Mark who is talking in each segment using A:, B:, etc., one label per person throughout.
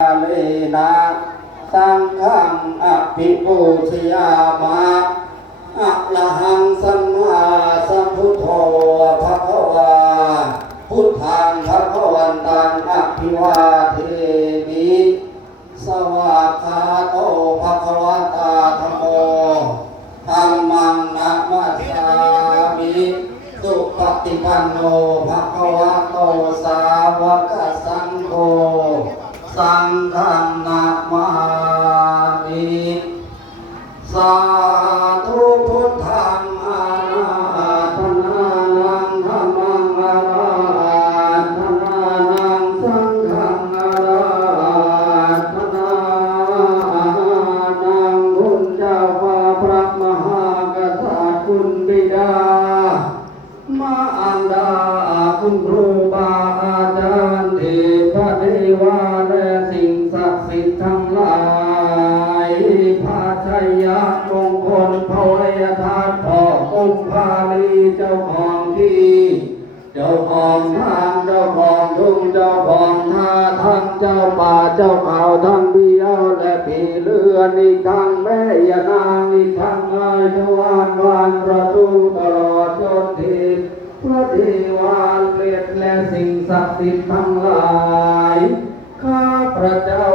A: เลนะสังฆังอภิปูชยามะอะระหังสัมมาสัมพุทโธภะคะวาพุทธังภะคะวันตังอภิวา สังฆนามามิสาธุพุทธังอาราธนานังธรรมังอาราธนานังสังฆังอาราธนานังคุณเจ้าฟ้าพระมหากษัตริย์คุณบิดา มาอันดาคุณครูบาอาจารย์เทพเทวา จ้าของที่ เจ้าของทางเจ้าของทุ่งเจ้าของท่าทั้งเจ้าป่าเจ้าเขาทั้งเบี้ยวและผีเลือนอีกทั้งแม่ยานางอีกทั้งเอ้ยทวารวานประตูตลอดจนทิศพระเทวาเลดและสิ่งศักดิ์สิทธิ์ทั้งหลาย ข้าพระเจ้า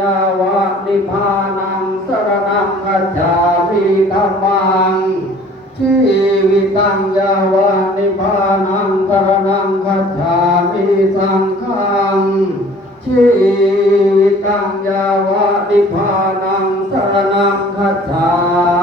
A: ยาวะนิพานังสรณังกัจฉามิธรรมังชีวิตังยาวะนิพานังสรณังกัจฉามิสังฆังชีวิตังยาวะนิพพานังสรณังกัจฉา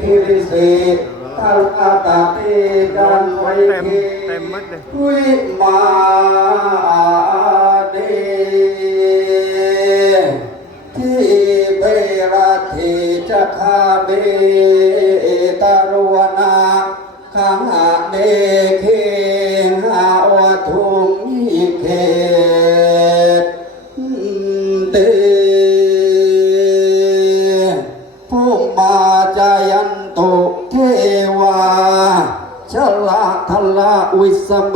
A: คิริสีทัลอาตาเตกันไว้
B: เคเต็มมัดเลย
A: วิมาเดที่เบราธิจะคาเบ จายันตุเทวาชลาทละวิสเม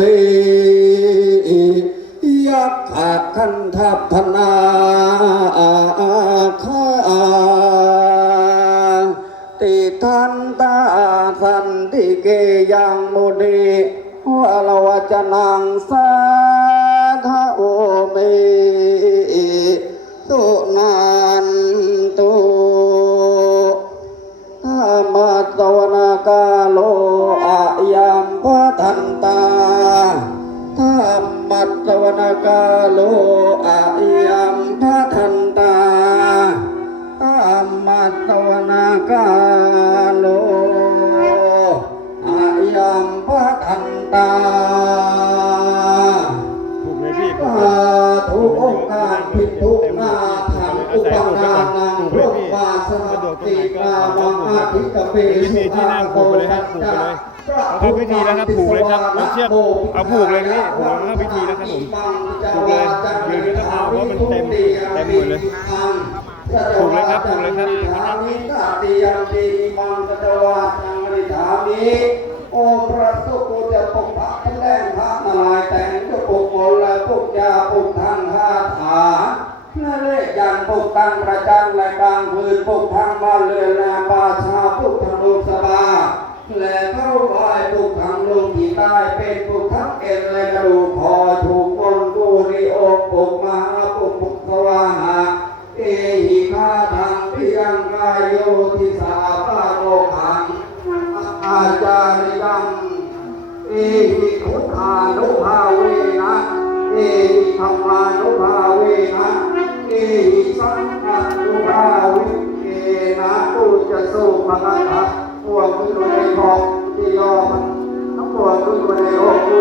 A: ยักขะคันทัพนาคาติทันตาสันติเกยังมุนีวะลวจนังสาทาโอเมตุนันตุ ตวนากาโลอายัมปะทันตาธรรมตวนากาโลอายัมปะทันตาธรรมตวนากาโลอายัมปะทันตา
B: ถูกไหมพี่ถูกไหม
A: สาธุองค์การพิทุนาธรรมอุปนานังโรวาสนติ กาวังอาทิกเปสุอาโกปัจจา
B: เอาเข้าพิธีแล้วครับผูกเลยครับเอาเชือกเอาผูกเลยนี่ผูกแล้วเข้าพิธีแล้วครับผมผูกเลยยืนไม่ต้องเอาเพราะมันเต็มเต็มหมดเลยผูกเลยครับผูกเลยครับ
A: ทามิตาติยัมปิมังกตวาจังริธามิโอพระสุกุจะปกปักแผ่นพระนารายแต่งจะปกมลและปกยาปกทางหาถา และเลขยันปกตังประจันและกลางพื้นปกทางบ้านเรือนและป่าชาปกทางลกสบาและเข้าไหวปกทางลงที่ใต้เป็นปกทั้งเอ็นและกระดูกคอถูกมนต์กูริโอกปกมหาปกปกสวาหาเอหิคาทังปิยังกายโยทิสาปาโลขังอาจาริยังเอหิคุขานุภาเวนะเอหิธรรมานุภาเวนะ เอหิสังฆานุภาวิเอนะตุจะสุภะคะพวกคุณอยู่ในทองที่ยอมันทั้งปวดคุณอยู่ในโลก